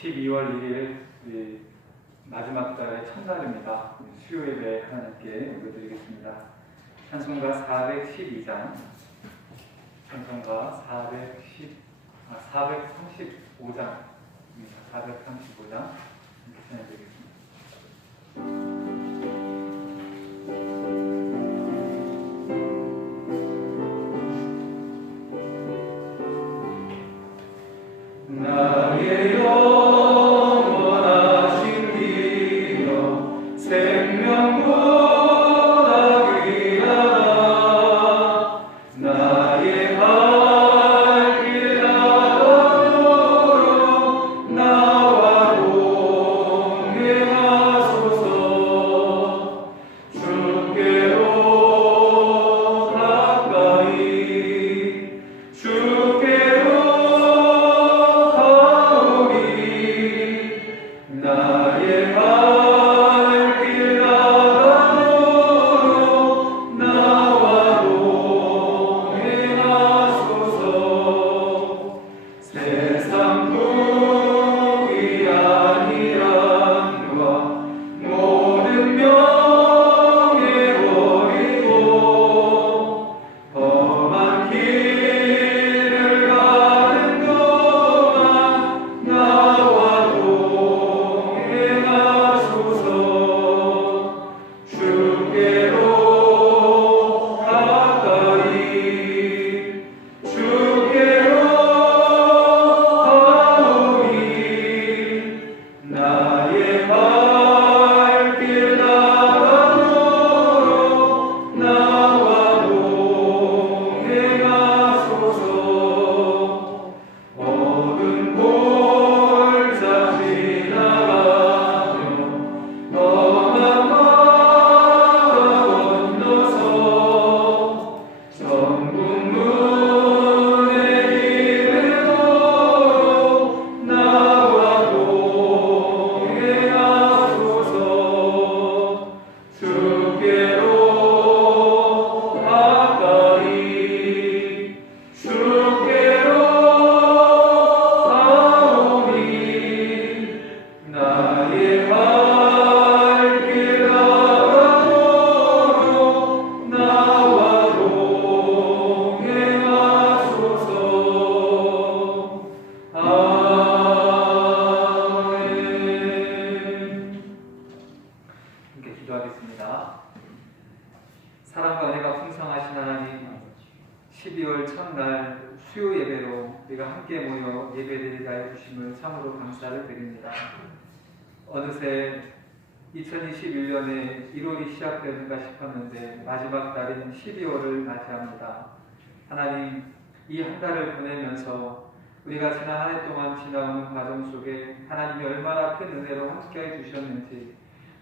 12월 1일 마지막 달의 첫날입니다. 수요 예배 하나님께 올려드리겠습니다. 찬송가 412장, 찬송가 435장, 435장 이렇게 전해드리겠습니다. 나의 영원하신 기여 생명보다 귀하다. 나의 갈 길 나가도록 나와 동행하소서. 주께로 가까이 주께로 나의 발길 나가도록 나와 동행하소서. 세상 복이 아니란과 모든 명예 버리고 험한 길을 가는 동안 나와 동행하소서. 주께로 가까이 주께로 가오니 나의 발길 나가도록 나와 동행하소서. 모든 골짜 지나가며 험한 바다 건너서 천국문에 이르도록 나와 동행하소서. 주께로 가까이 주께로 가오니 나의 발길 나가도록 나와 동행하소서. 아멘. 함께 기도하겠습니다. 사랑과 은혜가 풍성하신 하나님, 12월 첫날 수요 예배로 우리가 함께 모여 예배드리게 하여 주심을 참으로 감사를 드립니다. 어느새 2021년에 1월이 시작되는가 싶었는데 마지막 달인 12월을 맞이합니다. 하나님, 이 한 달을 보내면서 우리가 지난 한 해 동안 지나오는 과정 속에 하나님이 얼마나 큰 은혜로 함께해 주셨는지,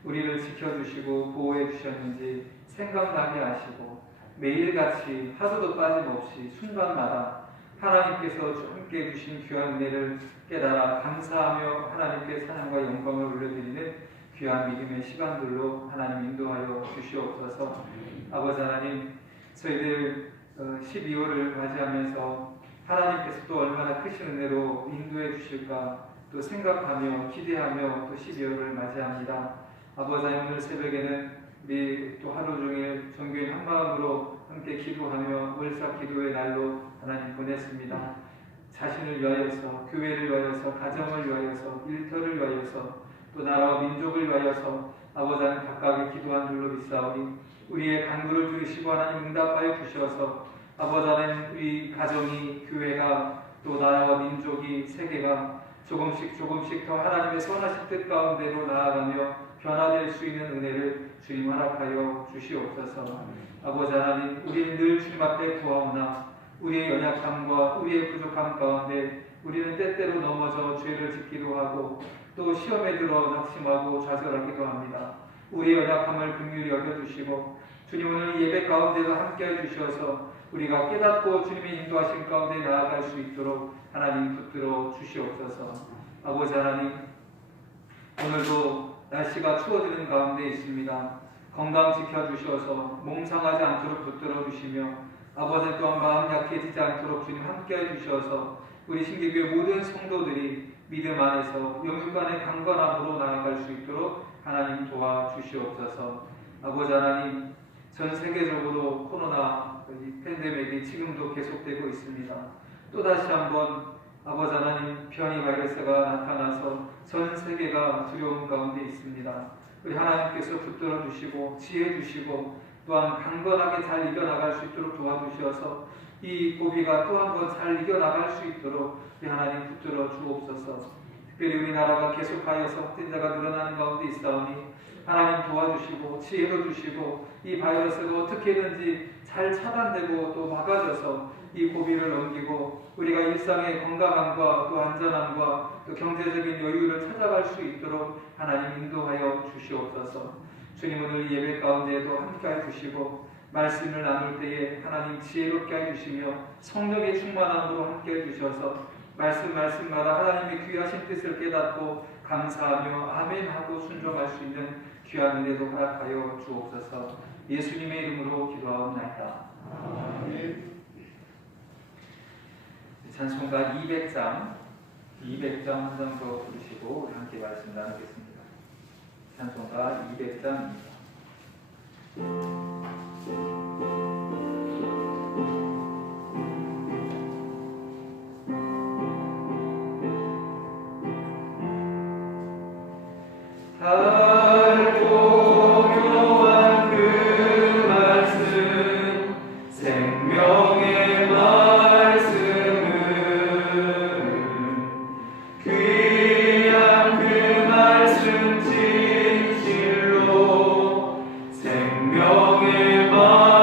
우리를 지켜주시고 보호해 주셨는지 생각나게 하시고 매일같이 하루도 빠짐없이 순간마다 하나님께서 함께해 주신 귀한 은혜를 깨달아 감사하며 하나님께 찬양과 영광을 올려드리는 귀한 믿음의 시간들로 하나님 인도하여 주시옵소서. 아버지 하나님, 저희들 12월을 맞이하면서 하나님께서 또 얼마나 크신 은혜로 인도해 주실까 또 생각하며 기대하며 또 12월을 맞이합니다. 아버지 하나님, 오늘 새벽에는 우리 또 하루 종일 종교인 한마음으로 함께 기도하며 월삭 기도의 날로 하나님 보냈습니다. 자신을 위하여서, 교회를 위하여서, 가정을 위하여서, 일터를 위하여서, 또 나라와 민족을 위하여서 아버지 하나님 각각의 기도한 줄로 믿사오니 우리의 간구를 들으시고 하나님 응답하여 주셔서 아버지 하나님, 우리 가정이, 교회가, 또 나라와 민족이, 세계가 조금씩 더 하나님의 선하신 뜻 가운데로 나아가며 변화될 수 있는 은혜를 주님 허락하여 주시옵소서. 아버지 하나님, 우리는 늘 주님 앞에 구하오나 우리의 연약함과 우리의 부족함 가운데 우리는 때때로 넘어져 죄를 짓기도 하고 또 시험에 들어 낙심하고 좌절하기도 합니다. 우리의 연약함을 긍휼히 여겨주시고 주님, 오늘 예배 가운데도 함께해 주셔서 우리가 깨닫고 주님의 인도하신 가운데 나아갈 수 있도록 하나님 붙들어 주시옵소서. 아버지 하나님, 오늘도 날씨가 추워지는 가운데 있습니다. 건강 지켜주셔서 몸 상하지 않도록 붙들어 주시며 아버지 또한 마음 약해지지 않도록 주님 함께해 주셔서 우리 신기교회 모든 성도들이 믿음 안에서 영육간의 강건함으로 나아갈 수 있도록 하나님 도와주시옵소서. 아버지 하나님, 전 세계적으로 코로나 팬데믹이 지금도 계속되고 있습니다. 또다시 한번 아버지 하나님, 변이 바이러스가 나타나서 전 세계가 두려움 가운데 있습니다. 우리 하나님께서 붙들어 주시고 지혜 주시고 또한 강건하게 잘 이겨나갈 수 있도록 도와주셔서 이 고비가 또 한 번 잘 이겨나갈 수 있도록 우리 하나님 붙들어 주옵소서. 특별히 우리나라가 계속하여서 확진자가 늘어나는 가운데 있사오니 하나님 도와주시고 지혜도 주시고 이 바이러스가 어떻게든지 잘 차단되고 또 막아져서 이 고비를 넘기고 우리가 일상의 건강함과 또 안전함과 또 경제적인 여유를 찾아갈 수 있도록 하나님 인도하여 주시옵소서. 주님, 오늘 예배 가운데에도 함께해 주시고 말씀을 나눌 때에 하나님 지혜롭게 해주시며 성령의 충만함으로 함께해 주셔서 말씀마다 하나님의 귀하신 뜻을 깨닫고 감사하며 아멘하고 순종할 수 있는 귀한 은혜도 허락하여 주옵소서. 예수님의 이름으로 기도하옵나이다. 아멘. 찬송가 200장 한 장 더 부르시고 함께 말씀 나누겠습니다. 찬송가 200장입니다. 생명의 말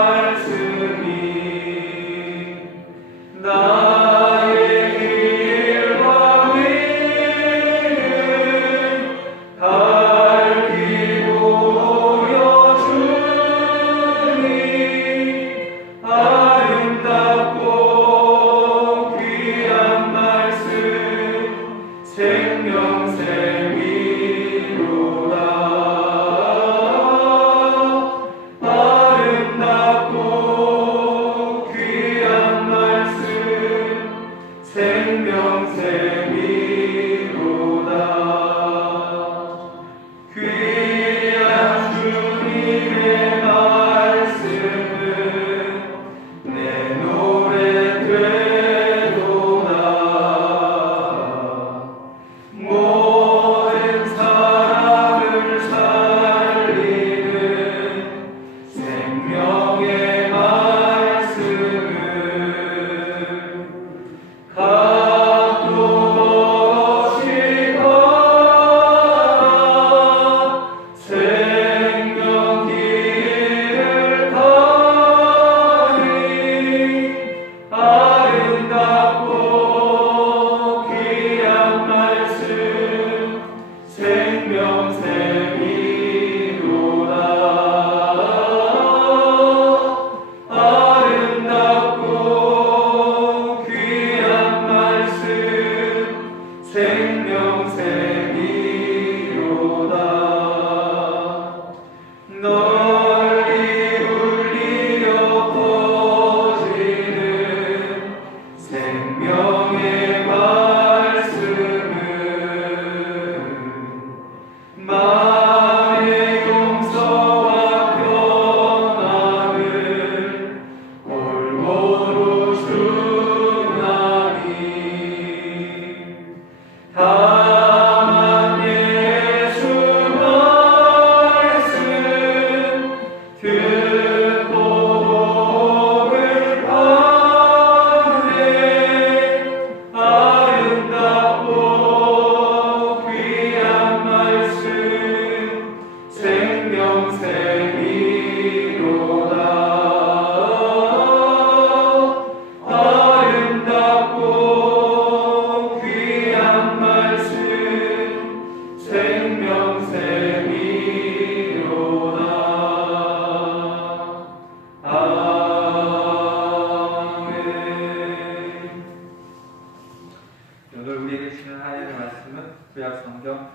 구약 성경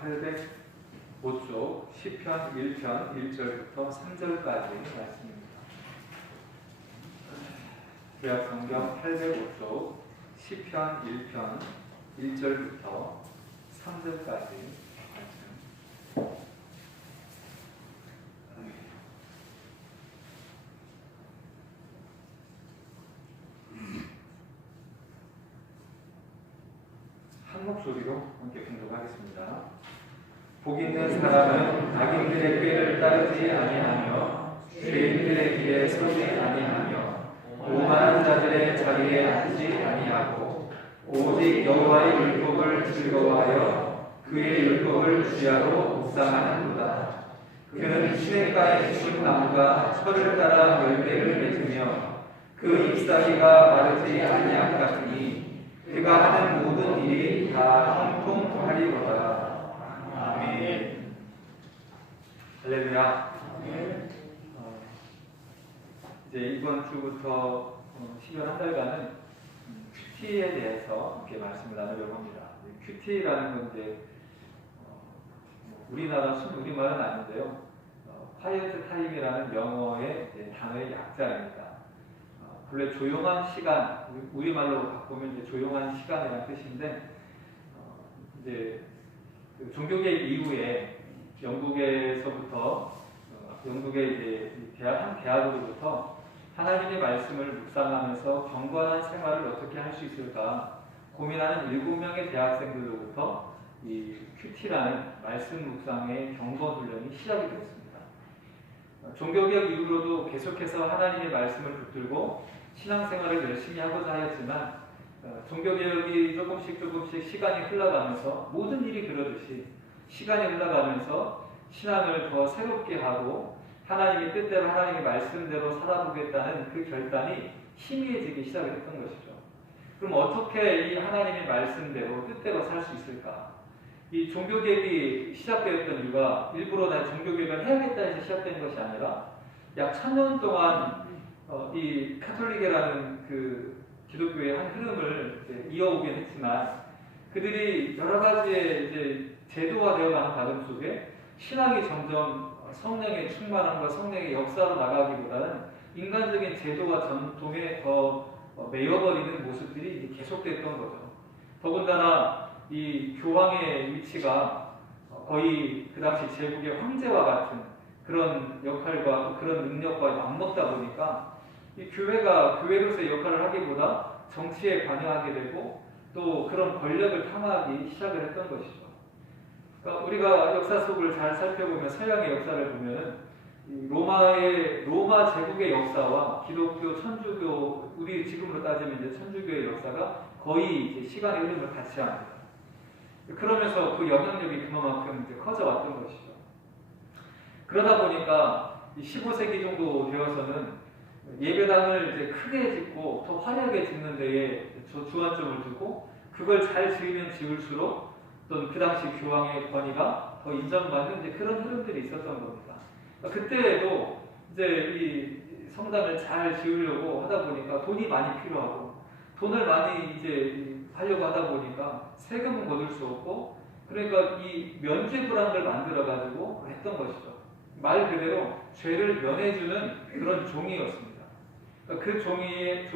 805쪽 시편 1편 1절부터 3절까지 말씀입니다. 구약 성경 805쪽 시편 1편 1절부터 3절까지 말씀. 한 목소리로 함께 공독하겠습니다. 복 있는 사람은 악인들의 꾀를 따르지 아니하며 죄인들의 길에 서지 아니하며 오만한 자들의 자리에 앉지 아니하고 오직 여호와의 율법을 즐거워하여 그의 율법을 주야로 묵상하는도다. 그는 시냇가에 심은 나무가 철을 따라 열매를 맺으며 그 잎사귀가 마르지 아니함 같으니 그가 하는 모든 일이 다 형통하리로다. 아멘. 할렐루야. 이제 이번 주부터 12월 한 달간은 큐티에 대해서 함께 말씀을 나누려고 합니다. 큐티라는 건 이제 우리나라 우리말은 아닌데요. quiet time이라는 영어의 단어의 약자입니다. 본래 조용한 시간, 우리말로 바꾸면 이제 조용한 시간이라는 뜻인데, 이제 그 종교개혁 이후에 영국에서부터 영국의 이제 한 대학으로부터 하나님의 말씀을 묵상하면서 경건한 생활을 어떻게 할 수 있을까 고민하는 7명의 대학생들로부터 이 큐티라는 말씀 묵상의 경건 훈련이 시작이 되었습니다. 종교개혁 이후로도 계속해서 하나님의 말씀을 붙들고 신앙생활을 열심히 하고자 하였지만 종교개혁이 조금씩 시간이 흘러가면서 모든 일이 그러듯이 시간이 흘러가면서 신앙을 더 새롭게 하고 하나님의 뜻대로 하나님의 말씀대로 살아보겠다는 그 결단이 희미해지기 시작했던 것이죠. 그럼 어떻게 이 하나님의 말씀대로 뜻대로 살 수 있을까? 이 종교개혁이 시작되었던 이유가 일부러 나 종교개혁을 해야겠다 해서 시작된 것이 아니라 약 1000년 동안 이 카톨릭이라는 그 기독교의 한 흐름을 이어오긴 했지만 그들이 여러 가지의 이제 제도화되어 가는 과정 속에 신앙이 점점 성령의 충만함과 성령의 역사로 나가기보다는 인간적인 제도와 전통에 더 매여버리는 모습들이 계속됐던 거죠. 더군다나 이 교황의 위치가 거의 그 당시 제국의 황제와 같은 그런 역할과 또 그런 능력과 맞먹다 보니까 이 교회가 교회로서의 역할을 하기보다 정치에 관여하게 되고 또 그런 권력을 탐하기 시작을 했던 것이죠. 그러니까 우리가 역사 속을 잘 살펴보면 서양의 역사를 보면은 로마 제국의 역사와 기독교, 천주교, 우리 지금으로 따지면 이제 천주교의 역사가 거의 이제 시간의 흐름을 같이 합니다. 그러면서 그 영향력이 그만큼 이제 커져왔던 것이죠. 그러다 보니까 15세기 정도 되어서는 예배당을 이제 크게 짓고 더 화려하게 짓는 데에 주안점을 두고 그걸 잘 지으면 지을수록 또 그 당시 교황의 권위가 더 인정받는 이제 그런 흐름들이 있었던 겁니다. 그때에도 이제 이 성당을 잘 지으려고 하다 보니까 돈이 많이 필요하고 돈을 많이 이제 하려고 하다 보니까 세금은 거둘 수 없고 그러니까 이 면죄부라는 걸 만들어 가지고 했던 것이죠. 말 그대로 죄를 면해주는 그런 종이었습니다. 그 종이에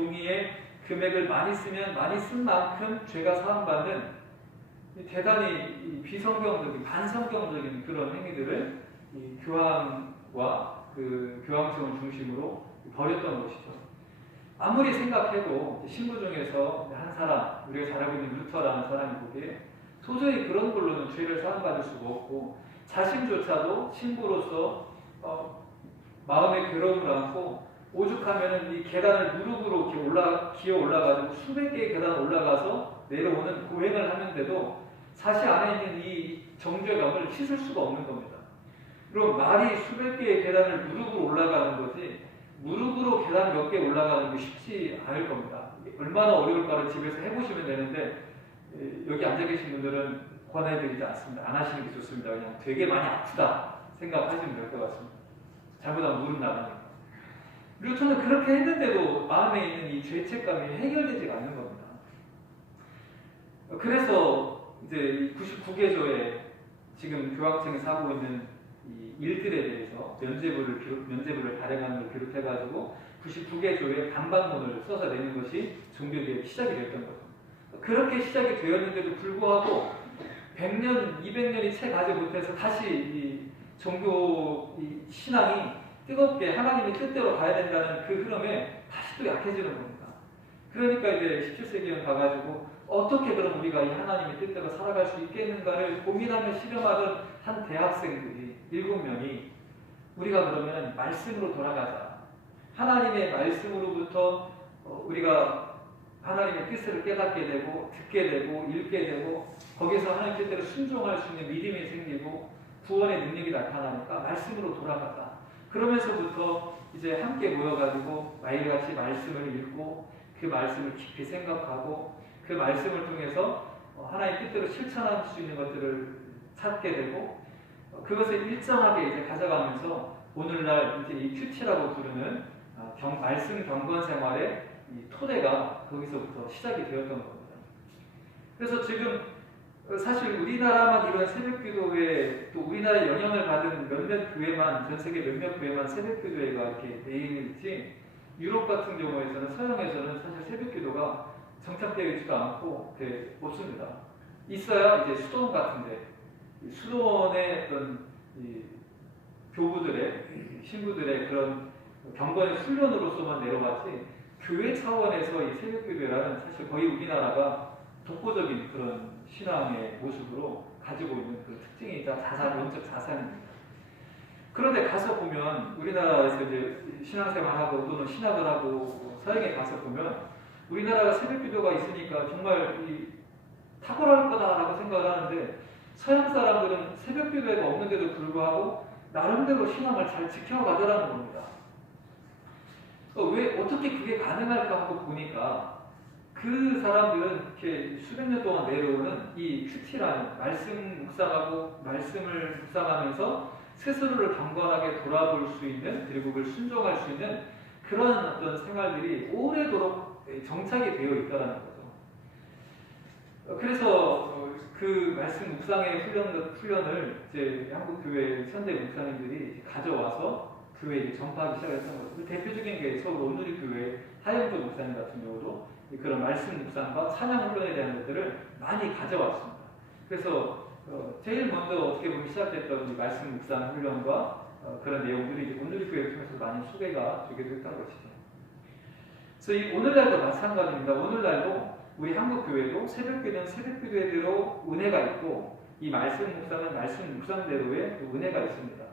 금액을 많이 쓰면 많이 쓴 만큼 죄가 사함받는 대단히 비성경적인 반성경적인 그런 행위들을 이 교황과 그 교황청을 중심으로 벌였던 것이죠. 아무리 생각해도 신부 중에서 한 사람, 우리가 잘 알고 있는 루터라는 사람이 보기에 도저히 그런 걸로는 죄를 사함받을 수가 없고 자신조차도 신부로서 마음의 괴로움을 안고 오죽하면은 이 계단을 무릎으로 이렇게 기어 올라가지고 수백 개의 계단을 올라가서 내려오는 고행을 하는데도 사실 안에 있는 이 정죄감을 씻을 수가 없는 겁니다. 그럼 말이 수백 개의 계단을 무릎으로 올라가는 거지 무릎으로 계단 몇 개 올라가는 게 쉽지 않을 겁니다. 얼마나 어려울까를 집에서 해보시면 되는데 여기 앉아 계신 분들은 권해드리지 않습니다. 안 하시는 게 좋습니다. 그냥 되게 많이 아프다 생각하시면 될 것 같습니다. 잘못하면 무릎 나가니까. 루터는 그렇게 했는데도 마음에 있는 이 죄책감이 해결되지 않는 겁니다. 그래서 이제 99개 조에 지금 교학청에 사고 있는 이 일들에 대해서 면죄부를 발행하는 걸 비롯해가지고 99개 조의 반박문을 써서 내는 것이 종교개혁 시작이 됐던 거죠. 그렇게 시작이 되었는데도 불구하고 100년, 200년이 채 가지 못해서 다시 이 종교 이 신앙이 뜨겁게 하나님의 뜻대로 가야 된다는 그 흐름에 다시 또 약해지는 겁니다. 그러니까 이제 17세기에 가가지고 어떻게 그럼 우리가 이 하나님의 뜻대로 살아갈 수 있겠는가를 고민하며 실험하던 한 대학생들이 7명이 우리가 그러면 말씀으로 돌아가자. 하나님의 말씀으로부터 우리가 하나님의 뜻을 깨닫게 되고 듣게 되고 읽게 되고 거기서 하나님 뜻대로 순종할 수 있는 믿음이 생기고 구원의 능력이 나타나니까 말씀으로 돌아가자. 그러면서부터 이제 함께 모여가지고 매일같이 말씀을 읽고 그 말씀을 깊이 생각하고 그 말씀을 통해서 하나님의 뜻대로 실천할 수 있는 것들을 찾게 되고 그것을 일정하게 이제 가져가면서 오늘날 이제 이 큐티라고 부르는 말씀 경건 생활의 이 토대가 거기서부터 시작이 되었던 겁니다. 그래서 지금 사실 우리나라만 이런 새벽기도회 또 우리나라의 영향을 받은 몇몇 교회만 전 세계 몇몇 교회만 새벽기도회가 이렇게 되어있지 유럽 같은 경우에서는 서양에서는 사실 새벽기도가 정착되어 있지도 않고 없습니다. 있어야 이제 수도원 같은데 수도원의 어떤 교부들의 신부들의 그런 경건의 훈련으로서만 내려가지 교회 차원에서 이 새벽기도회라는 사실 거의 우리나라가 독보적인 그런 신앙의 모습으로 가지고 있는 그 특징이자 원적 자산입니다. 그런데 가서 보면 우리나라에서 이제 신앙생활하고 또는 신학을 하고 서양에 가서 보면 우리나라가 새벽기도가 있으니까 정말 탁월할 거다라고 생각을 하는데 서양 사람들은 새벽기도회가 없는데도 불구하고 나름대로 신앙을 잘 지켜가더라는 겁니다. 왜 어떻게 그게 가능할까 하고 보니까 그 사람들은 이렇게 수백 년 동안 내려오는 이 큐티라는 말씀 묵상하고 말씀을 묵상하면서 스스로를 경건하게 돌아볼 수 있는 그리고 그걸 순종할 수 있는 그런 어떤 생활들이 오래도록 정착이 되어 있다는 거죠. 그래서 그 말씀 묵상의 훈련을 이제 한국 교회 현대 목사님들이 가져와서 교회에 전파하기 시작했던 거죠. 그 대표적인 게 서울 온누리 교회 하영조 목사님 같은 경우도 그런 말씀 묵상과 찬양 훈련에 대한 것들을 많이 가져왔습니다. 그래서 제일 먼저 어떻게 보면 시작됐던 이 말씀 묵상 훈련과 그런 내용들이 이제 온누리 교회를 통해서 많이 소개가 되게 됐던 것이죠. 그래서 이 오늘날도 마찬가지입니다. 오늘날도 우리 한국 교회도 새벽기도는 새벽기도회대로 은혜가 있고 이 말씀 묵상은 말씀 묵상대로의 은혜가 있습니다.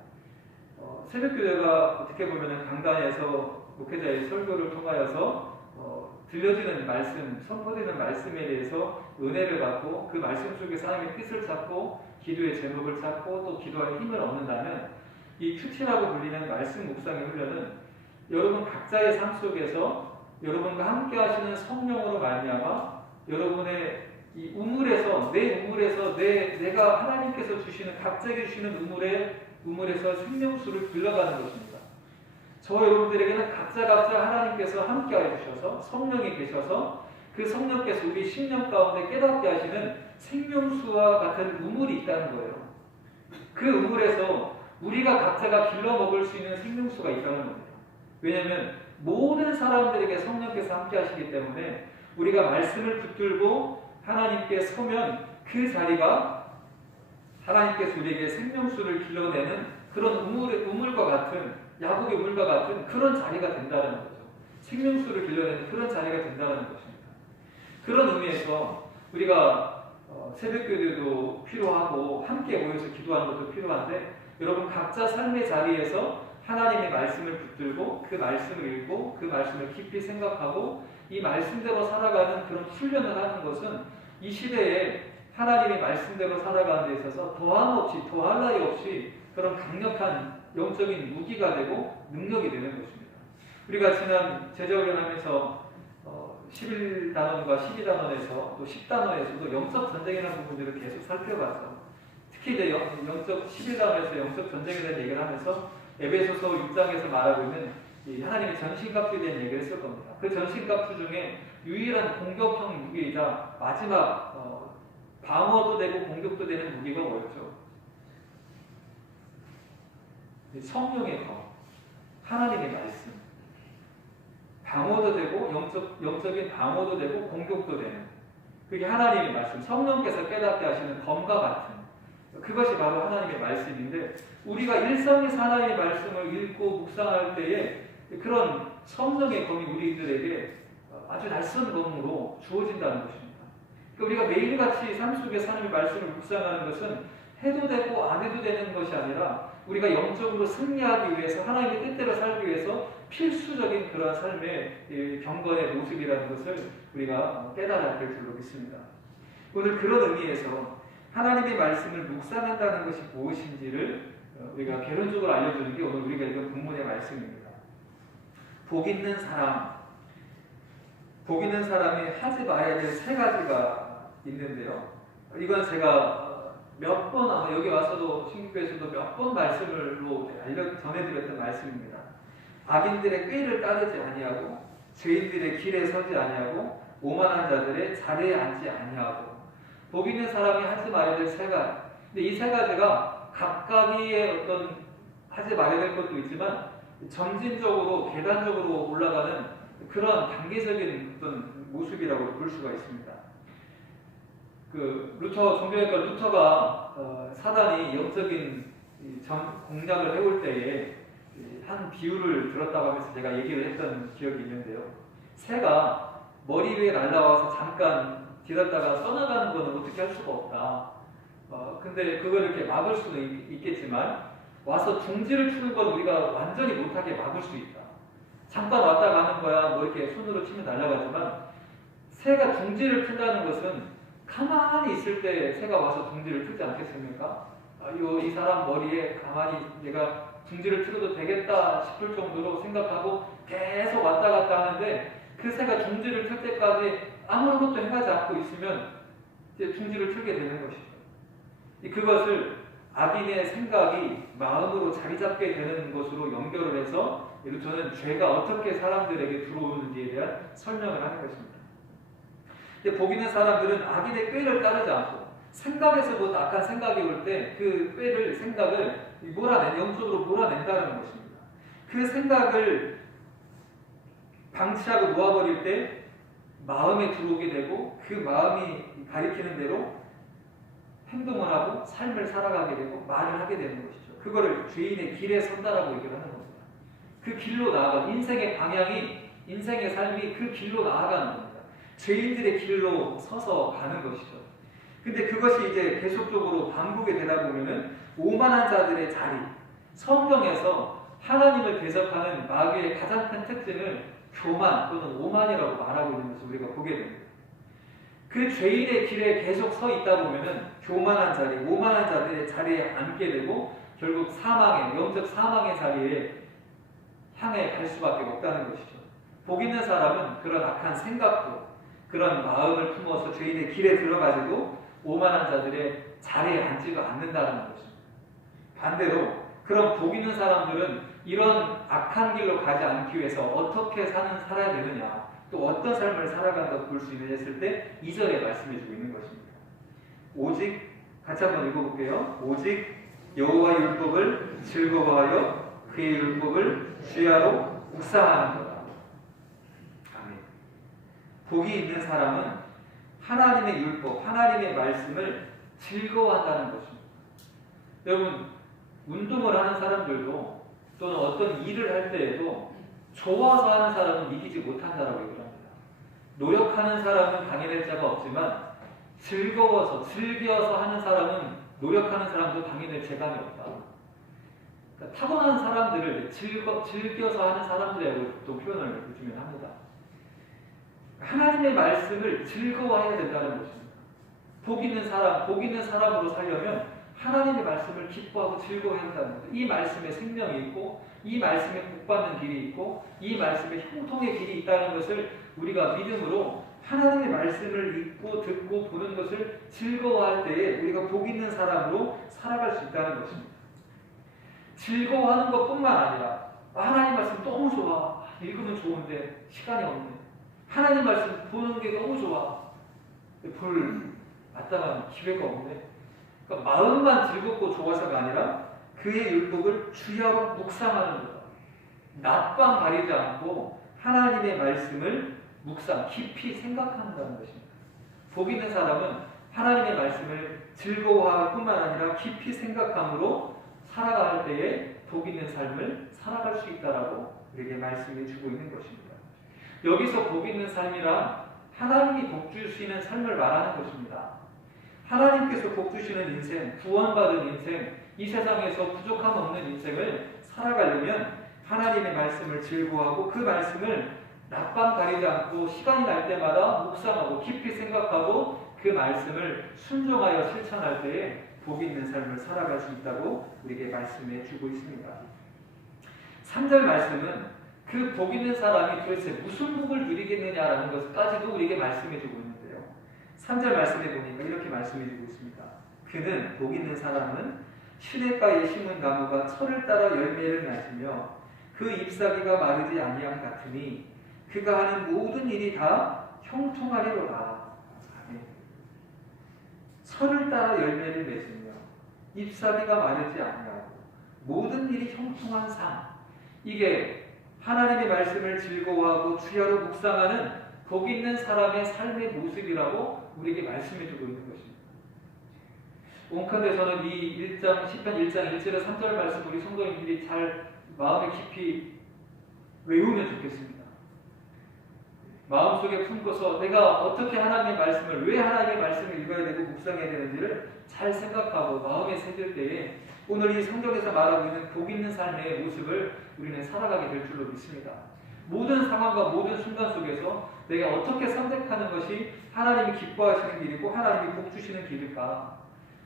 새벽기도가 어떻게 보면 강단에서 목회자의 설교를 통하여서 들려지는 말씀, 선포되는 말씀에 대해서 은혜를 받고 그 말씀 속에서 하나님의 뜻을 찾고 기도의 제목을 찾고 또 기도할 힘을 얻는다면 이 큐티라고 불리는 말씀 묵상의 훈련은 여러분 각자의 삶 속에서 여러분과 함께 하시는 성령으로 말미암아 여러분의 이 우물에서 내 우물에서 내가 하나님께서 주시는 각자에게 주시는 우물에서 생명수를 길러가는 것입니다. 저와 여러분들에게는 각자 하나님께서 함께하여 주셔서 성령이 계셔서 그 성령께서 우리 심령 가운데 깨닫게 하시는 생명수와 같은 우물이 있다는 거예요. 그 우물에서 우리가 각자가 길러 먹을 수 있는 생명수가 있다는 겁니다. 왜냐하면 모든 사람들에게 성령께서 함께 하시기 때문에 우리가 말씀을 붙들고 하나님께 서면 그 자리가 하나님께서 우리에게 생명수를 길러내는 그런 우물과 같은 야곱의 우물과 같은 그런 자리가 된다는 거죠. 생명수를 길러내는 그런 자리가 된다는 것입니다. 그런 의미에서 우리가 새벽기도도 필요하고 함께 모여서 기도하는 것도 필요한데 여러분 각자 삶의 자리에서 하나님의 말씀을 붙들고 그 말씀을 읽고 그 말씀을 깊이 생각하고 이 말씀대로 살아가는 그런 훈련을 하는 것은 이 시대에 하나님의 말씀대로 살아가는 데 있어서 더함 없이 더할 나위 없이 그런 강력한 영적인 무기가 되고 능력이 되는 것입니다. 우리가 지난 제자훈련하면서 11단원과 12단원에서 또 10단원에서도 영적 전쟁이라는 부분들을 계속 살펴봤죠. 특히 이제 11단원에서 영적 전쟁에 대한 얘기를 하면서 에베소서 6장에서 말하고 있는 이 하나님의 전신갑주에 대한 얘기를 했을 겁니다. 그 전신갑주 중에 유일한 공격형 무기이자 마지막 방어도 되고 공격도 되는 무기가 뭐였죠? 성령의 검, 하나님의 말씀. 방어도 되고 영적인 방어도 되고 공격도 되는 그게 하나님의 말씀, 성령께서 깨닫게 하시는 검과 같은 그것이 바로 하나님의 말씀인데 우리가 일상에서 하나님의 말씀을 읽고 묵상할 때에 그런 성령의 검이 우리들에게 아주 낯선 검으로 주어진다는 것입니다. 그러니까 우리가 매일같이 삶 속에서 하나님의 말씀을 묵상하는 것은 해도 되고 안 해도 되는 것이 아니라 우리가 영적으로 승리하기 위해서 하나님의 뜻대로 살기 위해서 필수적인 그런 삶의 경건의 모습이라는 것을 우리가 깨달아야 될 줄로 믿습니다. 오늘 그런 의미에서 하나님의 말씀을 묵상한다는 것이 무엇인지를 우리가 개론적으로 알려주는 게 오늘 우리가 읽은 본문의 말씀입니다. 복 있는 사람이 하지 말아야 될 세 가지가 있는데요. 이건 제가 몇 번 아마 여기 와서도 신교에서도 몇 번 말씀으로 전해드렸던 말씀입니다. 악인들의 꾀를 따르지 아니하고 죄인들의 길에 서지 아니하고 오만한 자들의 자리에 앉지 아니하고 복 있는 사람이 하지 말아야 될 세 가지. 근데 이 세 가지가 각각의 어떤 하지 말아야 될 것도 있지만 점진적으로 계단적으로 올라가는 그런 단계적인 어떤 모습이라고 볼 수가 있습니다. 종교학과 루터가 사단이 영적인 공략을 해올 때에 한 비유를 들었다고 하면서 제가 얘기를 했던 기억이 있는데요. 새가 머리 위에 날아와서 잠깐 뒤졌다가 떠나가는 것은 어떻게 할 수가 없다. 근데 그걸 이렇게 막을 수는 있겠지만 와서 둥지를 트는 건 우리가 완전히 못하게 막을 수 있다. 잠깐 왔다 가는 거야 뭐 이렇게 손으로 치면 날아가지만 새가 둥지를 튼다는 것은 가만히 있을 때 새가 와서 둥지를 틀지 않겠습니까? 이 사람 머리에 가만히 내가 둥지를 틀어도 되겠다 싶을 정도로 생각하고 계속 왔다 갔다 하는데 그 새가 둥지를 틀 때까지 아무것도 해가지 않고 있으면 이제 둥지를 틀게 되는 것이죠. 그것을 악인의 생각이 마음으로 자리 잡게 되는 것으로 연결을 해서 저는 죄가 어떻게 사람들에게 들어오는지에 대한 설명을 하는 것입니다. 복 있는 사람들은 악인의 꾀를 따르지 않고 생각에서부터 악한 생각이 올 때 그 꾀를 생각을 영적으로 몰아낸다는 것입니다. 그 생각을 방치하고 놓아버릴 때 마음에 들어오게 되고 그 마음이 가리키는 대로 행동을 하고 삶을 살아가게 되고 말을 하게 되는 것이죠. 그거를 죄인의 길에 선다라고 얘기를 하는 겁니다. 그 길로 나아가 인생의 방향이 인생의 삶이 그 길로 나아가는 겁니다. 죄인들의 길로 서서 가는 것이죠. 근데 그것이 이제 계속적으로 반복이 되다 보면은 오만한 자들의 자리, 성경에서 하나님을 대적하는 마귀의 가장 큰 특징을 교만 또는 오만이라고 말하고 있는 것을 우리가 보게 됩니다. 그 죄인의 길에 계속 서 있다 보면은 교만한 자리, 오만한 자들의 자리에 앉게 되고 결국 영적 사망의 자리에 향해 갈 수밖에 없다는 것이죠. 복 있는 사람은 그런 악한 생각도 그런 마음을 품어서 죄인의 길에 들어가지고 오만한 자들의 자리에 앉지도 않는다는 것입니다. 반대로 그런 복 있는 사람들은 이런 악한 길로 가지 않기 위해서 어떻게 살아야 되느냐 또 어떤 삶을 살아간다고 볼 수 있느냐 했을 때 2절에 말씀해주고 있는 것입니다. 오직 같이 한번 읽어볼게요. 오직 여호와의 율법을 즐거워하여 그의 율법을 주야로 묵상하는 거다. 아멘. 복이 있는 사람은 하나님의 율법, 하나님의 말씀을 즐거워한다는 것입니다. 여러분, 운동을 하는 사람들도 또는 어떤 일을 할 때에도 좋아서 하는 사람은 이기지 못한다라고 얘기를 합니다. 노력하는 사람은 강해낼 자가 없지만 즐겨서 하는 사람은 노력하는 사람도 강해낼 재간이 없다. 그러니까 타고난 사람들을 즐겨서 하는 사람들이라고 또 표현을 요즘에 합니다. 하나님의 말씀을 즐거워해야 된다는 것입니다. 복 있는 사람으로 살려면 하나님의 말씀을 기뻐하고 즐거워해야 한다는 거죠. 이 말씀에 생명이 있고 이 말씀에 복받는 길이 있고 이 말씀에 형통의 길이 있다는 것을 우리가 믿음으로 하나님의 말씀을 읽고 듣고 보는 것을 즐거워할 때에 우리가 복 있는 사람으로 살아갈 수 있다는 것입니다. 즐거워하는 것뿐만 아니라 하나님 말씀 너무 좋아. 읽으면 좋은데 시간이 없네. 하나님 말씀 보는 게 너무 좋아. 볼 마땅한 기회가 없네. 그러니까 마음만 즐겁고 좋아서가 아니라 그의 율법을 주야로 묵상하는 거다. 낮밤 가리지 않고 하나님의 말씀을 묵상, 깊이 생각한다는 것입니다. 복 있는 사람은 하나님의 말씀을 즐거워할 뿐만 아니라 깊이 생각함으로 살아갈 때에 복 있는 삶을 살아갈 수 있다라고 우리에게 말씀해 주고 있는 것입니다. 여기서 복 있는 삶이란 하나님이 복 주시는 삶을 말하는 것입니다. 하나님께서 복 주시는 인생, 구원받은 인생, 이 세상에서 부족함 없는 인생을 살아가려면 하나님의 말씀을 즐거워하고 그 말씀을 낮밤 가리지 않고 시간이 날 때마다 묵상하고 깊이 생각하고 그 말씀을 순종하여 실천할 때에 복 있는 삶을 살아갈 수 있다고 우리에게 말씀해 주고 있습니다. 3절 말씀은 그 복 있는 사람이 도대체 무슨 복을 누리겠느냐라는 것까지도 우리에게 말씀해 주고 있는데요. 3절 말씀에 보니까 이렇게 말씀해 주고 있습니다. 그는, 복 있는 사람은 시냇가에 심은 나무가 철을 따라 열매를 맺으며 그 잎사귀가 마르지 아니함 같으니 그가 하는 모든 일이 다 형통하리로다. 철을 따라 열매를 맺으며 잎사귀가 마르지 아니하고 모든 일이 형통한 삶, 이게 하나님의 말씀을 즐거워하고 주야로 묵상하는 복 있는 사람의 삶의 모습이라고 우리에게 말씀해 주고 있는 것입니다. 온컨대에서는 이 1장, 시편 1장 1절에 3절 말씀 우리 성도님들이 잘 마음에 깊이 외우면 좋겠습니다. 마음속에 품고서 내가 어떻게 하나님의 말씀을, 왜 하나님의 말씀을 읽어야 되고 묵상해야 되는지를 잘 생각하고 마음에 새길 때에 오늘 이 성경에서 말하고 있는 복 있는 삶의 모습을 우리는 살아가게 될 줄로 믿습니다. 모든 상황과 모든 순간 속에서 내가 어떻게 선택하는 것이 하나님이 기뻐하시는 길이고 하나님이 복 주시는 길일까?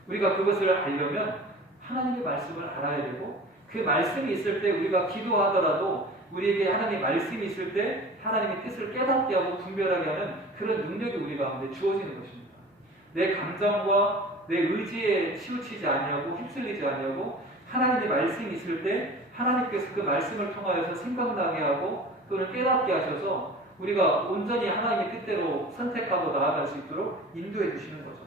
우리가 그것을 알려면 하나님의 말씀을 알아야 되고 그 말씀이 있을 때 우리가 기도하더라도 우리에게 하나님의 말씀이 있을 때 하나님의 뜻을 깨닫게 하고 분별하게 하는 그런 능력이 우리 가운데 주어지는 것입니다. 내 감정과 내 의지에 치우치지 아니하고 휩쓸리지 아니하고 하나님의 말씀이 있을 때 하나님께서 그 말씀을 통하여서 생각나게 하고 또는 깨닫게 하셔서 우리가 온전히 하나님의 뜻대로 선택하고 나아갈 수 있도록 인도해 주시는 거죠.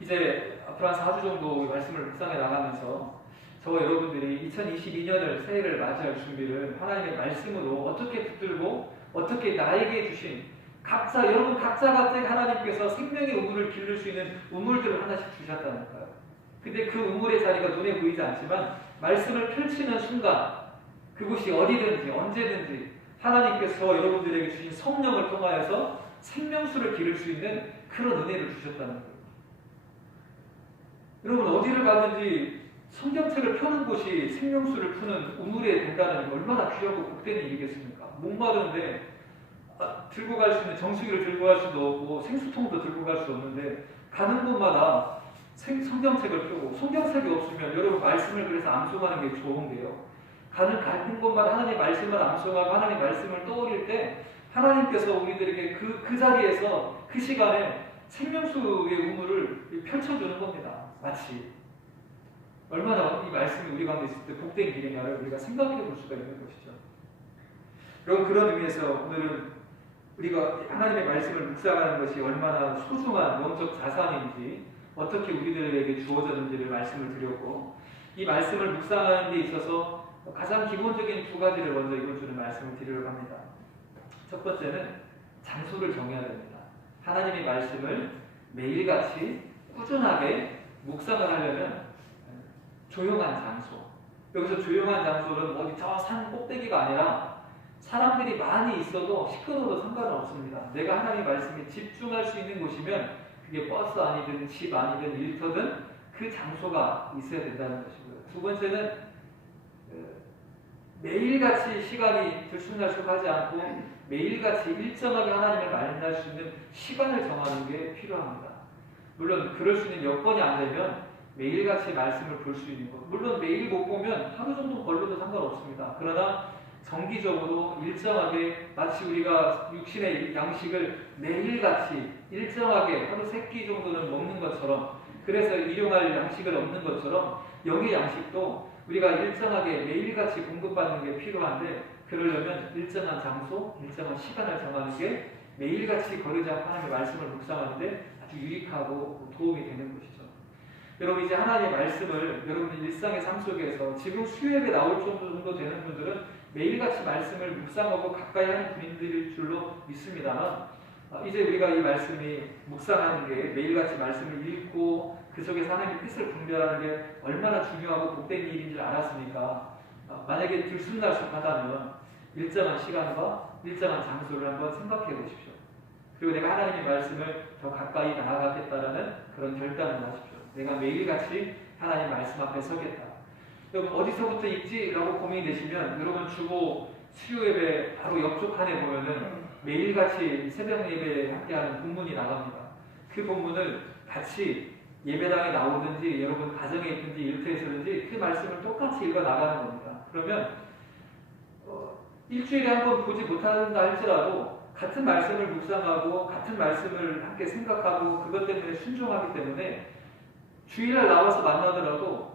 이제 앞으로 한 4주 정도 말씀을 묵상해 나가면서 저와 여러분들이 2022년을 새해를 맞이할 준비를 하나님의 말씀으로 어떻게 붙들고 어떻게 나에게 주신 여러분 각자가 하나님께서 생명의 우물을 기를 수 있는 우물들을 하나씩 주셨다니까요. 근데 그 우물의 자리가 눈에 보이지 않지만 말씀을 펼치는 순간 그곳이 어디든지 언제든지 하나님께서 여러분들에게 주신 성령을 통하여서 생명수를 기를 수 있는 그런 은혜를 주셨다는 거예요. 여러분 어디를 가든지 성경책을 펴는 곳이 생명수를 푸는 우물이 된다는 게 얼마나 귀하고 복된 일이겠습니까? 목마른데 들고 갈 수 있는 정수기를 들고 갈 수도 없고 생수통도 들고 갈 수 없는데 가는 곳마다 성경책을 펴고 성경책이 없으면 여러분 말씀을 그래서 암송하는 게 좋은데요. 가는 곳마다 하나님의 말씀을 암송하고 하나님의 말씀을 떠올릴 때 하나님께서 우리들에게 그 자리에서 그 시간에 생명수의 우물을 펼쳐주는 겁니다. 마치 얼마나 이 말씀이 우리 가운데 있을 때 복된 길이냐를 우리가 생각해 볼 수가 있는 것이죠. 여러분 그런 의미에서 오늘은 우리가 하나님의 말씀을 묵상하는 것이 얼마나 소중한 영적 자산인지 어떻게 우리들에게 주어졌는지를 말씀을 드렸고 이 말씀을 묵상하는 데 있어서 가장 기본적인 두 가지를 먼저 이번 주는 말씀을 드리려고 합니다. 첫 번째는 장소를 정해야 됩니다. 하나님의 말씀을 매일같이 꾸준하게 묵상을 하려면 조용한 장소. 여기서 조용한 장소는 어디 저 산 꼭대기가 아니라 사람들이 많이 있어도 시끄러워도 상관은 없습니다. 내가 하나님의 말씀에 집중할 수 있는 곳이면 그게 버스 아니든 집 아니든 일터든 그 장소가 있어야 된다는 것이고요. 두 번째는 매일같이 시간이 들쑥날쑥하지 않고 매일같이 일정하게 하나님을 만날 수 있는 시간을 정하는 게 필요합니다. 물론 그럴 수 있는 여건이 안 되면 매일같이 말씀을 볼 수 있는 것. 물론 매일 못 보면 하루 정도 걸려도 상관없습니다. 그러나 정기적으로 일정하게 마치 우리가 육신의 양식을 매일같이 일정하게 하루 3끼 정도는 먹는 것처럼 그래서 일용할 양식을 얻는 것처럼 영의 양식도 우리가 일정하게 매일같이 공급받는 게 필요한데 그러려면 일정한 장소, 일정한 시간을 정하는 게 매일같이 거르지 않고 하나님의 말씀을 묵상하는데 아주 유익하고 도움이 되는 것이죠. 여러분 이제 하나님의 말씀을 여러분 일상의 삶 속에서 지금 수요예배 나올 정도 되는 분들은 매일같이 말씀을 묵상하고 가까이 하는 분들일 줄로 믿습니다만 이제 우리가 이 말씀이 묵상하는 게 매일같이 말씀을 읽고 그 속에서 하나님의 뜻을 분별하는 게 얼마나 중요하고 복된 일인 줄 알았으니까 만약에 들쑥날쑥하다면 일정한 시간과 일정한 장소를 한번 생각해 보십시오. 그리고 내가 하나님의 말씀을 더 가까이 나아가겠다라는 그런 결단을 하십시오. 내가 매일같이 하나님 말씀 앞에 서겠다. 여러분 어디서부터 읽지? 라고 고민이 되시면 여러분 주보 수요예배 바로 옆쪽 칸에 보면은 매일같이 새벽 예배에 함께하는 본문이 나갑니다. 그 본문을 같이 예배당에 나오든지 여러분 가정에 있든지 일터에서든지 그 말씀을 똑같이 읽어 나가는 겁니다. 그러면 일주일에 한 번 보지 못한다 할지라도 같은 말씀을 묵상하고 같은 말씀을 함께 생각하고 그것 때문에 순종하기 때문에 주일날 나와서 만나더라도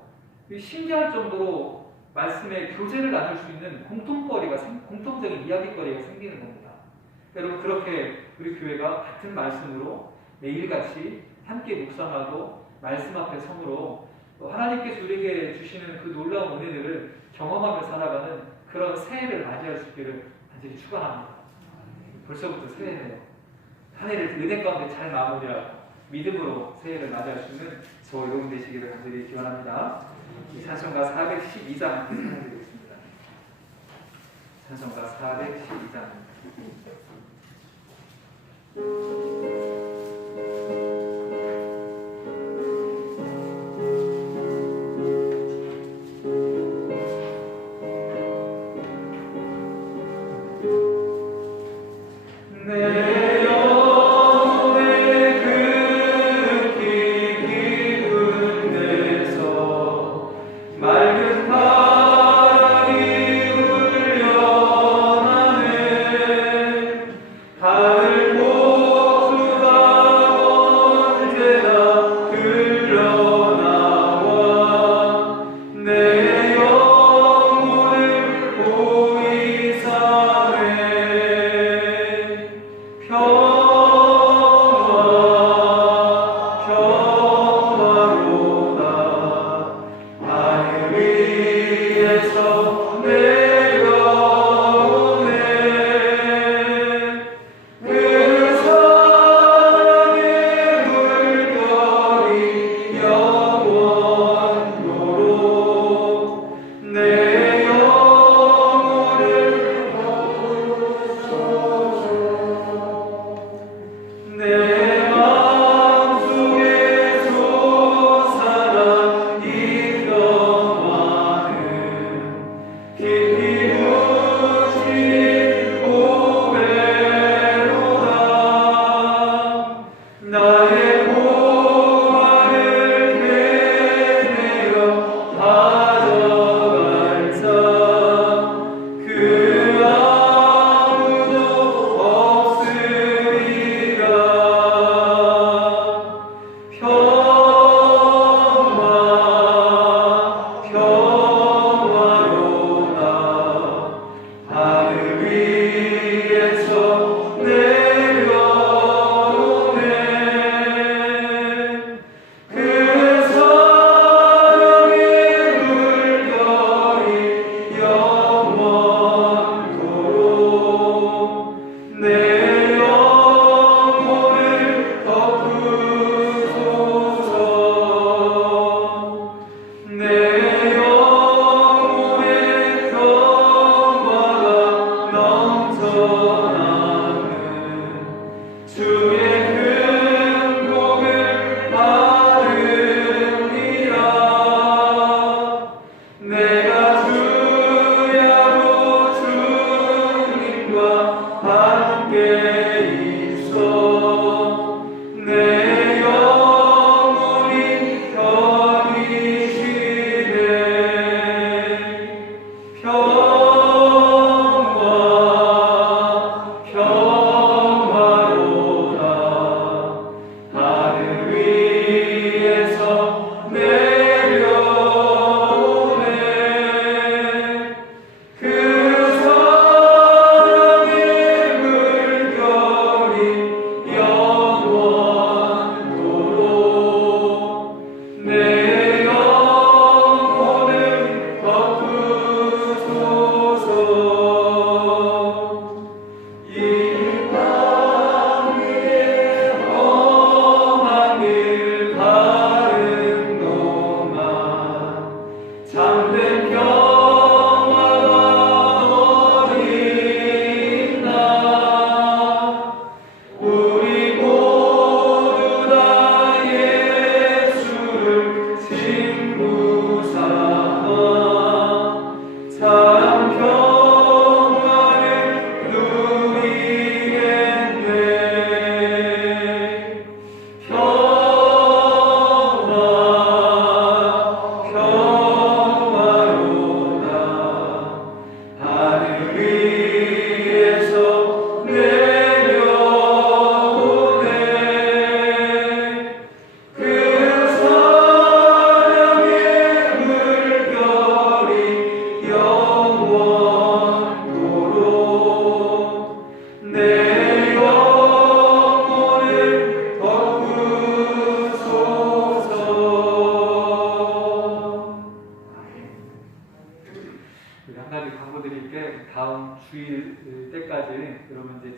신기할 정도로 말씀의 교제를 나눌 수 있는 공통적인 이야기거리가 생기는 겁니다. 여러분 그렇게 우리 교회가 같은 말씀으로 매일같이 함께 묵상하고 말씀 앞에 섬으로 하나님께서 우리에게 주시는 그 놀라운 은혜들을 경험하며 살아가는 그런 새해를 맞이할 수 있기를 간절히 축원합니다. 벌써부터 새해네요. 한 해를 은혜 가운데 잘 마무리하고 믿음으로 새해를 맞이할 수 있는 저 여러분 되시기를 간절히 기원합니다. 이 찬송가 412장 찬양드리겠습니다. 찬송가 412장.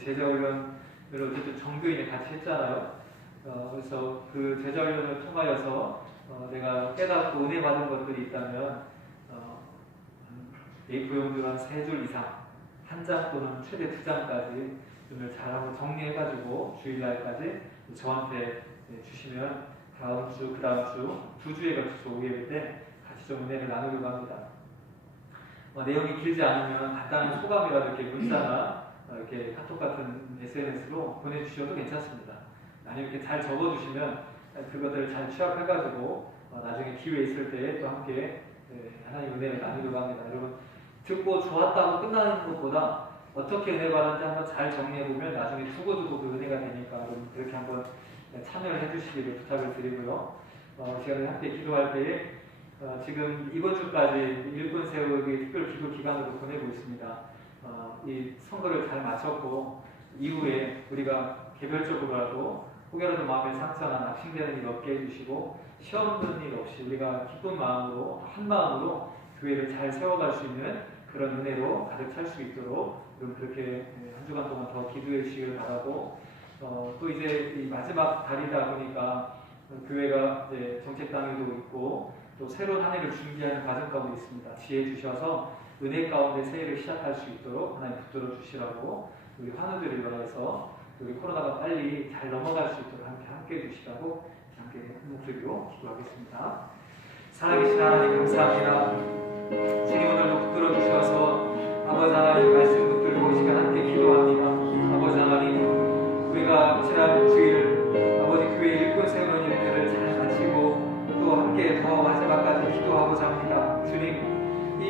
제자훈련을 어쨌든 정교인에 같이 했잖아요. 그래서 그 제자훈련을 통하여서 내가 깨닫고 은혜 받은 것들이 있다면 A4 용지로 한 3줄 이상, 한 장 또는 최대 2장까지 오늘 잘 한번 정리해가지고 주일날까지 저한테 주시면 다음 주, 그 다음 주, 2주에 걸쳐서 5예배 때 같이 좀 은혜를 나누려고 합니다. 내용이 길지 않으면 간단한 소감이라도 이렇게 문자나 이렇게 카톡 같은 SNS로 보내주셔도 괜찮습니다. 아니면 이렇게 잘 적어주시면 그것들을 잘 취합해가지고 나중에 기회 있을 때 또 함께 하나님 은혜를 나누려고 합니다. 여러분, 듣고 좋았다고 끝나는 것보다 어떻게 은혜 받았는지 한번 잘 정리해보면 나중에 두고두고 그 은혜가 되니까 여러분 그렇게 한번 참여를 해주시기를 부탁을 드리고요. 시간에 함께 기도할 때에 지금 이번 주까지 일꾼 세우기 특별 기도 기간으로 보내고 있습니다. 이 선거를 잘 마쳤고 이후에 우리가 개별적으로 하고 혹여라도 마음에 상처나 낙심되는 일 없게 해주시고 시험 드는 일 없이 우리가 기쁜 마음으로 한 마음으로 교회를 잘 세워갈 수 있는 그런 은혜로 가득 찰 수 있도록 그렇게 한 주간 동안 더 기도해 주시길 바라고 또 이제 이 마지막 달이다 보니까 교회가 이제 정책 당회도 있고 또 새로운 한 해를 준비하는 과정 가운데 있습니다. 지혜 주셔서 은혜 가운데 새해를 시작할 수 있도록 하나님 붙들어 주시라고 우리 환우들을 위하여서 우리 코로나가 빨리 잘 넘어갈 수 있도록 함께 해주시라고 함께 한 목소리로 기도하겠습니다. 살아계신 하나님 감사합니다. 주님 오늘도 붙들어 주셔서 아버지 하나님 말씀 붙들고 이 시간 함께 기도합니다. 아버지 하나님 우리가 지난 주일 아버지 교회 일꾼 세우는 일들을 잘 마치고 또 함께 더 마지막까지 기도하고자 합니다. 주님 이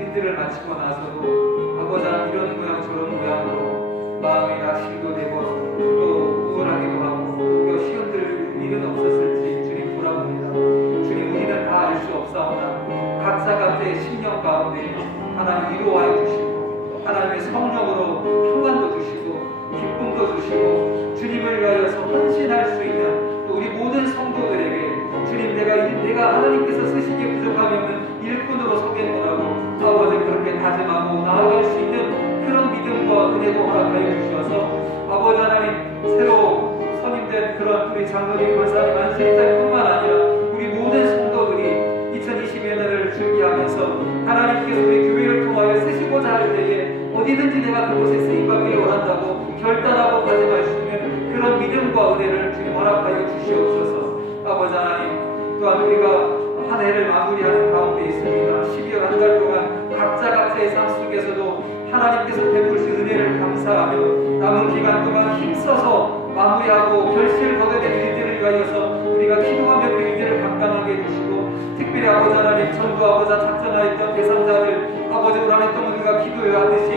일들을 마치고 나서도 아버지 하나님 이런 모양 저런 모양으로 마음이 낙심도 되고 또 우울하기도 하고 또 시험들 일은 없었을지 주님 돌아봅니다. 주님 우리는 다 알 수 없사오나 각자 각자의 심령 가운데 하나님 위로하여 주시고 하나님의 성령으로 평안도 주시고 기쁨도 주시고 주님을 위하여서 헌신할 수 있는 또 우리 모든 성도들에게 주님 내가 하나님께서 쓰시기에 부족하면 일꾼으로 서겠노라고 아버지 그렇게 다짐하고 나아갈 수 있는 그런 믿음과 은혜도 허락하여 주셔서 아버지 하나님 새로 선임된 그런 우리 장로님, 권사님, 안식자뿐만 아니라 우리 모든 성도들이 2022년을 준비하면서 하나님께서 우리 교회를 통하여 쓰시고자 할 때에 어디든지 내가 그곳에 쓰임받기를 원한다고 결단하고 다짐할 수 있는 그런 믿음과 은혜를 주님 허락하여 주시옵소서. 아버지 하나님 또한 우리가 한 해를 마무리하는 가운데 있습니다. 12월 한 달 동안 각자의 삶 속에서도 하나님께서 베푸신 은혜를 감사하며 남은 기간 동안 힘써서 마무리하고 결실을 거둬야 될 일들을 위하여서 우리가 기도하며 그 일들을 감당하게 해주시고 특별히 아버지 하나님 전도하고자 작정하였던 대상자를 아버지 올 한해 동안 우리가 기도해왔듯이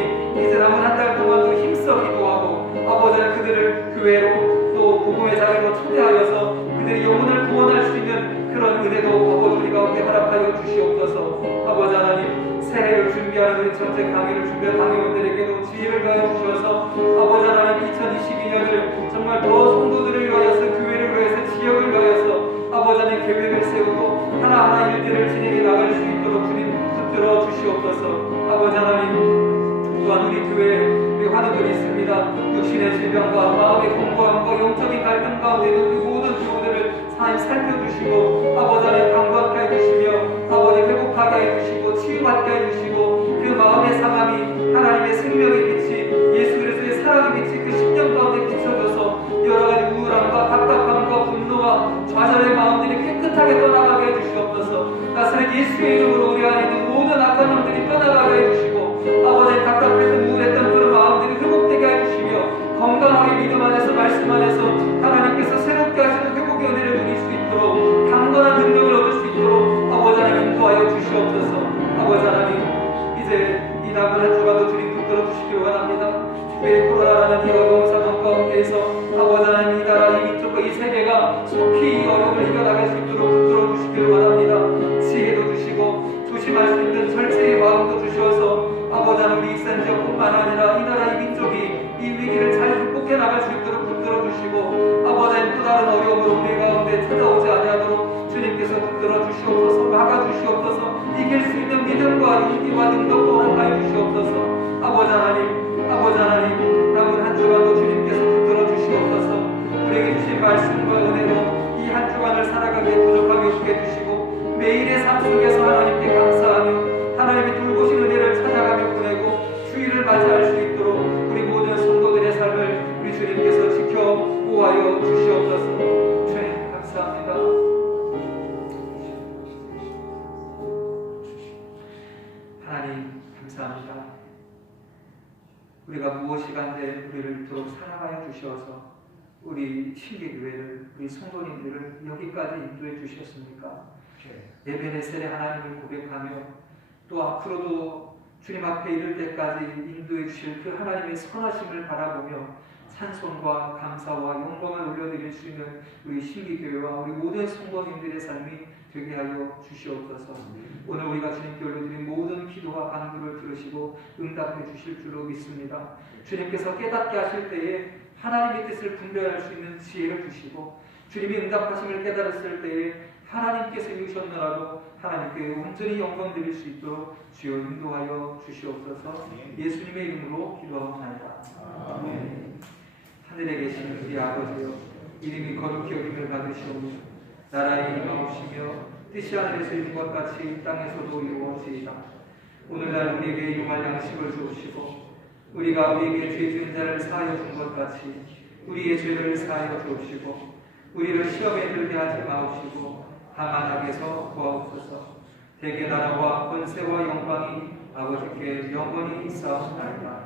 이제 남은 한 달 동안도 힘써 기도하고 아버지 그들을 교회로 또 복음의 자리로 초대하여서 그들이 영혼을 구원할 수 있는 그런 은혜도 아버지 우리 가운데 허락하여 주시옵소서. 아버지 하나님 새해를 준비하는 우리 전체 강의를 준비한 강의원들에게도 지혜를 가해 주셔서 아버지 하나님 2022년을 정말 더 성도들을 위하여서 교회를 위해서 지역을 위하여서 아버지 하나님 계획을 세우고 하나하나 일들을 진행해 나갈 수 있도록 주님 붙들어 주시옵소서. 아버지 하나님 또한 우리 교회에 우리 환우들이 있습니다. 육신의 질병과 마음의 공고함과 영적인 갈등 가운데 있는 모든 교우들을 하나님 살펴주시고 아버지 하나님 강건케 해주시며 아버지 회복하게 해주시고 치유받게 해주시고 그 마음의 상함이 하나님의 생명의 빛이 예수 그리스도의 사랑의 빛이 그 심령 가운데 비춰져서 여러가지 우울함과 답답함과 분노와 좌절의 마음들이 깨끗하게 떠나가게 해주시옵소서. 나사렛 예수의 이름으로 우리 안에 있는 모든 악한 놈들이 떠나가게 해주시고 아버지 답답했던 우울했던 그런 마음들이 회복되게 해주시며 건강하게 믿음 안에서 말씀 안에서 하나님께서 새롭게 하시는 회복의 은혜를 누릴 수 있도록 강건한 능력을 얻을 수 있도록 아버지 하나님 인도하여 주시옵소서. 아버지 하나님 이제 이 남은 한 주간도 주님 붙들어 주시기를 원합니다. 특별히 코로나라는 이 어려운 상황 가운데에서 아버지 하나님 이 나라 이 민족과 이 세계가 속히 이 어려움을 이겨나갈 수 있도록 붙들어 주시기를 원합니다. 지혜도 주시고 조심할 수 있는 절제의 마음도 주셔서 아버지 하나님 우리 익산 지역뿐만 아니라 이 나라 이 민족이 이 위기를 잘 극복해 나갈 수 있도록 붙들어 주시고 아버지 하나님 또 다른 어려움으로 우리 가운데 찾아오지 아니하도록 주님께서 붙들어 주시옵소서. 막아 주시옵소서. 이길 수 있는 믿음과 용기와 능력도 허락하여 주시옵소서. 아버지 하나님 남은 한 주간 매일의 삶 속에서 하나님께 감사하며 하나님의 돌보신 은혜를 찾아가며 보내고 주일을 맞이할 수 있도록 우리 모든 성도들의 삶을 우리 주님께서 지켜 보호하여 주시옵소서. 주님 감사합니다. 하나님 감사합니다. 우리가 무엇이 간데 우리를 이토록 사랑하여 주셔서 우리 신기교회를 우리 성도님들을 여기까지 인도해 주셨습니까? 에베네셀의 하나님을 고백하며 또 앞으로도 주님 앞에 이를 때까지 인도해 주실 그 하나님의 선하심을 바라보며 찬송과 감사와 영광을 올려드릴 수 있는 우리 신기교회와 우리 모든 성도님들의 삶이 되게 하여 주시옵소서. 오늘 우리가 주님께 올려드린 모든 기도와 간구를 들으시고 응답해 주실 줄로 믿습니다. 주님께서 깨닫게 하실 때에 하나님의 뜻을 분별할 수 있는 지혜를 주시고 주님이 응답하심을 깨달았을 때에 하나님께서 이루셨노라도 하나님께 온전히 영광 드릴 수 있도록 주여 인도하여 주시옵소서. 예수님의 이름으로 기도하옵나이다. 아멘. 하늘에 계신 우리 아버지여, 이름이 거룩히 여김을 받으시오며 나라의 임하옵시며 뜻이 하늘에서 이룬 것 같이 땅에서도 이루어지이다. 오늘날 우리에게 일용할 양식을 주옵시고 우리가 우리에게 죄 지은 자를 사하여 준 것 같이 우리의 죄를 사하여 주옵시고 우리를 시험에 들게 하지 마옵시고 다만 악에서 구하옵소서. 대개 나라와 권세와 영광이 아버지께 영원히 있사옵나이다.